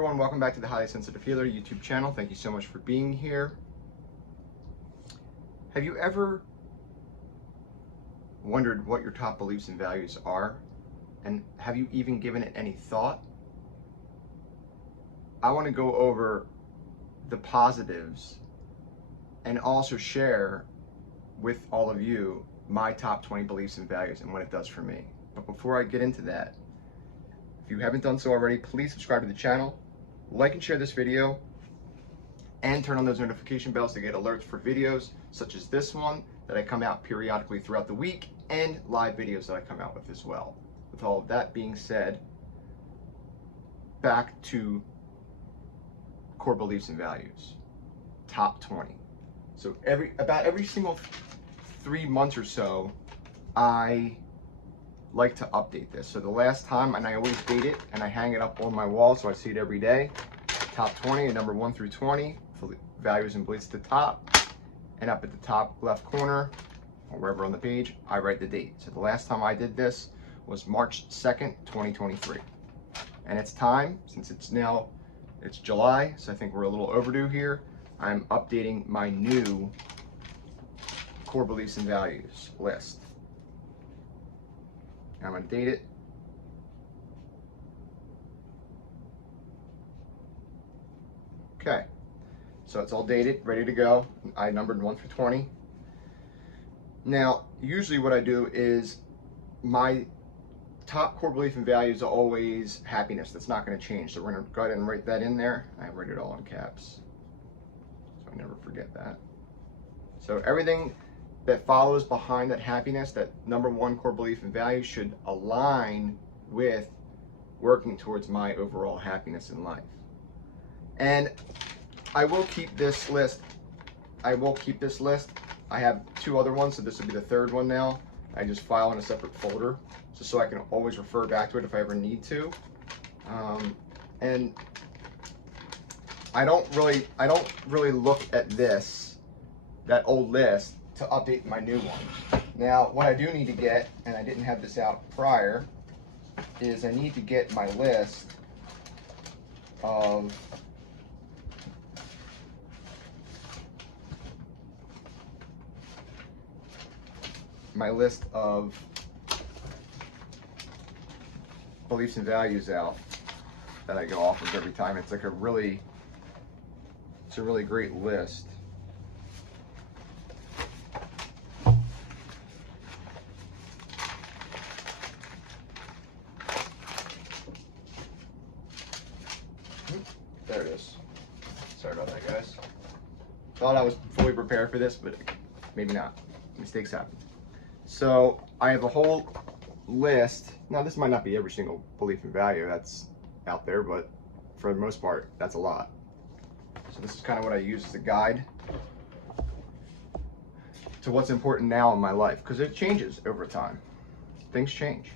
Everyone, welcome back to the Highly Sensitive Healer YouTube channel. Thank you so much for being here. Have you ever wondered what your top beliefs and values are? And have you even given it any thought? I want to go over the positives and also share with all of you my top 20 beliefs and values and what it does for me. But before I get into that, if you haven't done so already, please subscribe to the channel, like and share this video, and turn on those notification bells to get alerts for videos such as this one that I come out periodically throughout the week, and live videos that I come out with as well. With all of that being said, back to core beliefs and values, top 20. So about every single 3 months or so, I like to update this. So the last time, and I always date it and I hang it up on my wall so I see it every day. Top 20, and number 1 through 20, values and beliefs at the top, and up at the top left corner or wherever on the page, I write the date. So the last time I did this was March 2nd, 2023. And it's time, since it's July, so I think we're a little overdue here. I'm updating my new core beliefs and values list. I'm going to date it. Okay, so it's all dated, ready to go. I numbered 1 through 20. Now, usually what I do is my top core belief and values are always happiness. That's not going to change. So we're going to go ahead and write that in there. I write it all in caps, so I never forget that. So everything that follows behind that happiness, that number 1 core belief and value, should align with working towards my overall happiness in life. And I will keep this list. I have 2 other ones, so this will be the 3rd one now. I just file in a separate folder, just so I can always refer back to it if I ever need to. And I don't really look at that old list to update my new one. Now, what I do need to get, and I didn't have this out prior, is I need to get my list of beliefs and values out that I go off of every time. It's a really great list. There it is. Sorry about that, guys. Thought I was fully prepared for this, but maybe not. Mistakes happen. So I have a whole list. Now, this might not be every single belief and value that's out there, but for the most part, that's a lot. So this is kind of what I use as a guide to what's important now in my life, because it changes over time. Things change.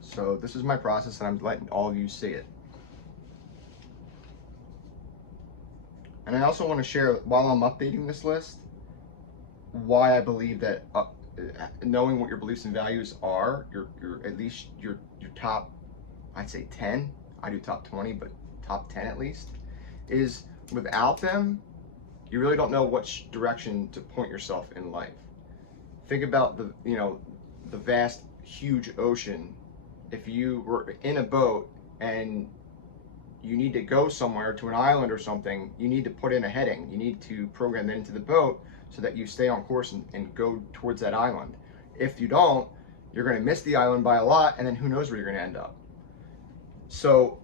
So this is my process, and I'm letting all of you see it. And I also want to share, while I'm updating this list, why I believe that knowing what your beliefs and values are, at least your top, I'd say 10, I do top 20, but top 10 at least, is without them, you really don't know which direction to point yourself in life. Think about the vast, huge ocean. If you were in a boat and you need to go somewhere to an island or something, you need to put in a heading. You need to program that into the boat so that you stay on course and go towards that island. If you don't, you're going to miss the island by a lot, and then who knows where you're going to end up. So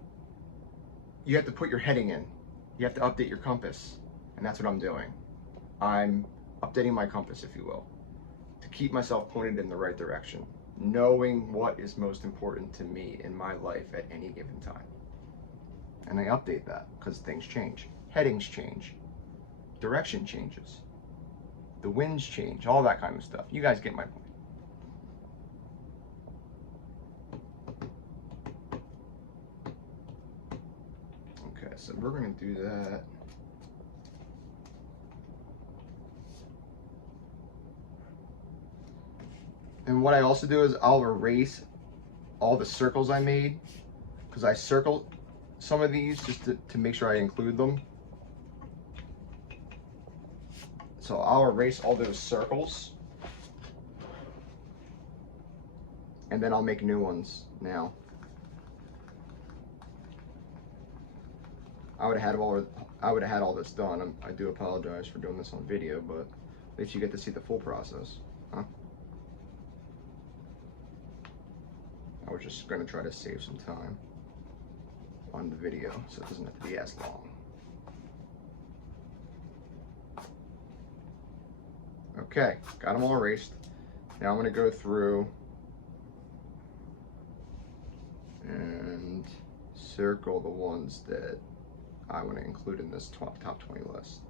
you have to put your heading in. You have to update your compass, and that's what I'm doing. I'm updating my compass, if you will, to keep myself pointed in the right direction, knowing what is most important to me in my life at any given time. And I update that because things change. Headings change. Direction changes. The winds change. All that kind of stuff. You guys get my point. Okay, so we're going to do that. And what I also do is I'll erase all the circles I made, because I circle some of these just to make sure I include them. So I'll erase all those circles, and then I'll make new ones now. I would have had all this done. I do apologize for doing this on video, but at least you get to see the full process. Huh? I was just going to try to save some time on the video so it doesn't have to be as long. Okay, got them all erased. Now I'm going to go through and circle the ones that I want to include in this top 20 list.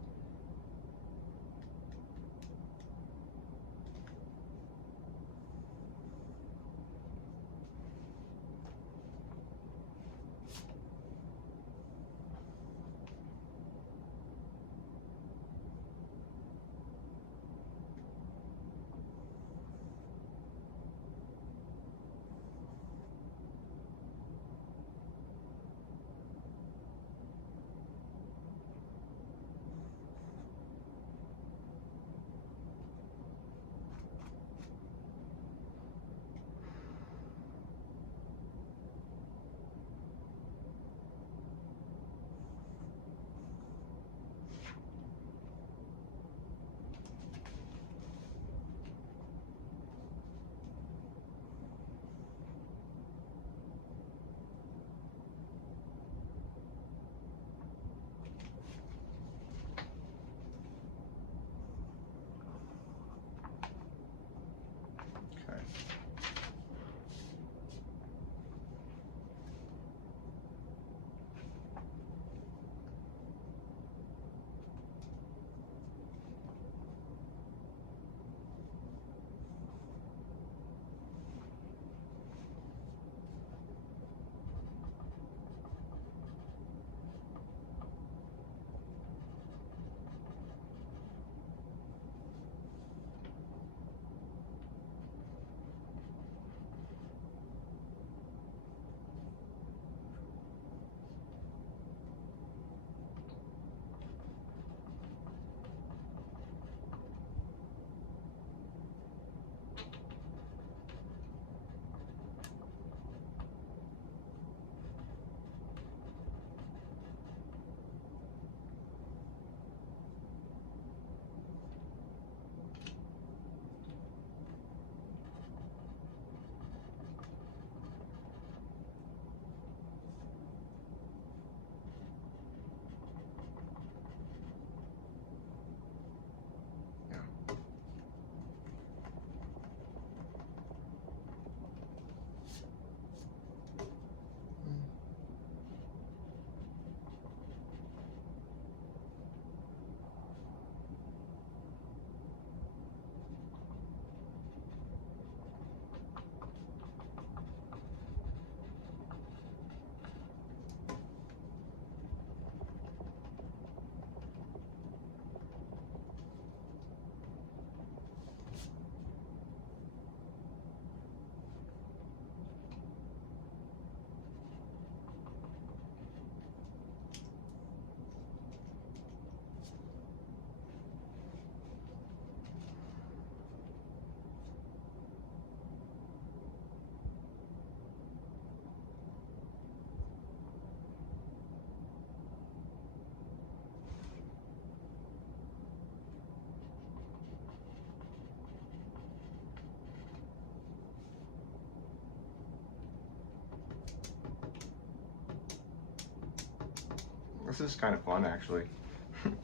This is kind of fun, actually.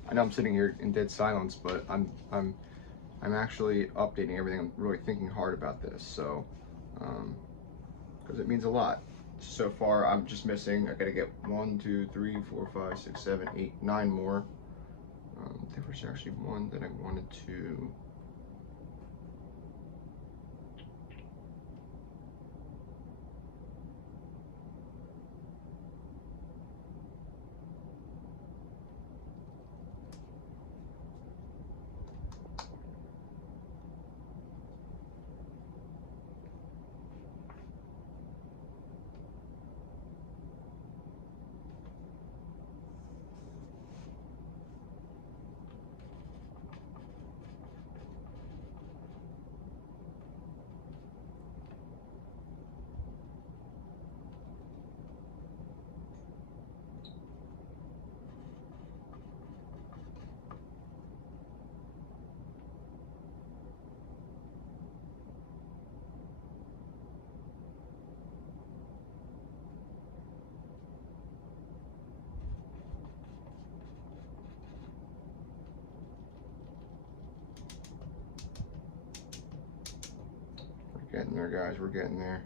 I know I'm sitting here in dead silence, but I'm actually updating everything. I'm really thinking hard about this, so because it means a lot. So far, I'm just missing. I gotta get 1, 2, 3, 4, 5, 6, 7, 8, 9 more. There was actually one that I wanted to. getting there, guys. We're getting there.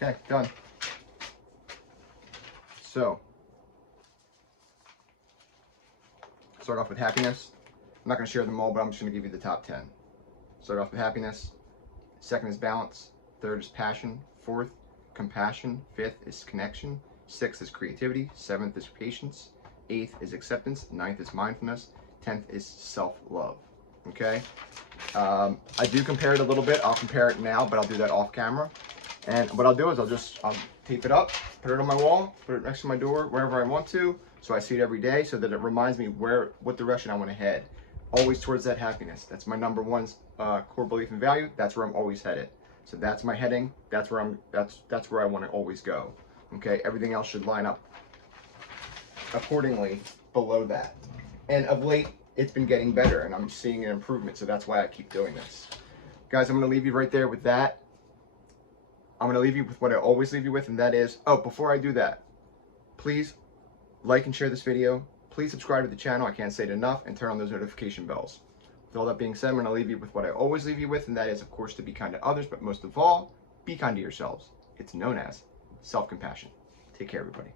Okay, done. So, start off with happiness. I'm not going to share them all, but I'm just going to give you the top 10. Start off with happiness. Second is balance. Third is passion. Fourth, compassion. Fifth is connection. Sixth is creativity. Seventh is patience. Eighth is acceptance. Ninth is mindfulness. 10th is self-love. Okay? I do compare it a little bit. I'll compare it now, but I'll do that off camera. And what I'll do is I'll tape it up, put it on my wall, put it next to my door, wherever I want to, so I see it every day, so that it reminds me what direction I want to head. Always towards that happiness. That's my number one core belief and value. That's where I'm always headed. So that's my heading. That's where that's where I want to always go. Okay. Everything else should line up accordingly below that. And of late, it's been getting better, and I'm seeing an improvement. So that's why I keep doing this, guys. I'm going to leave you right there with that. I'm going to leave you with what I always leave you with, and that is, oh, before I do that, please like and share this video. Please subscribe to the channel, I can't say it enough, and turn on those notification bells. With all that being said, I'm going to leave you with what I always leave you with, and that is, of course, to be kind to others, but most of all, be kind to yourselves. It's known as self-compassion. Take care, everybody.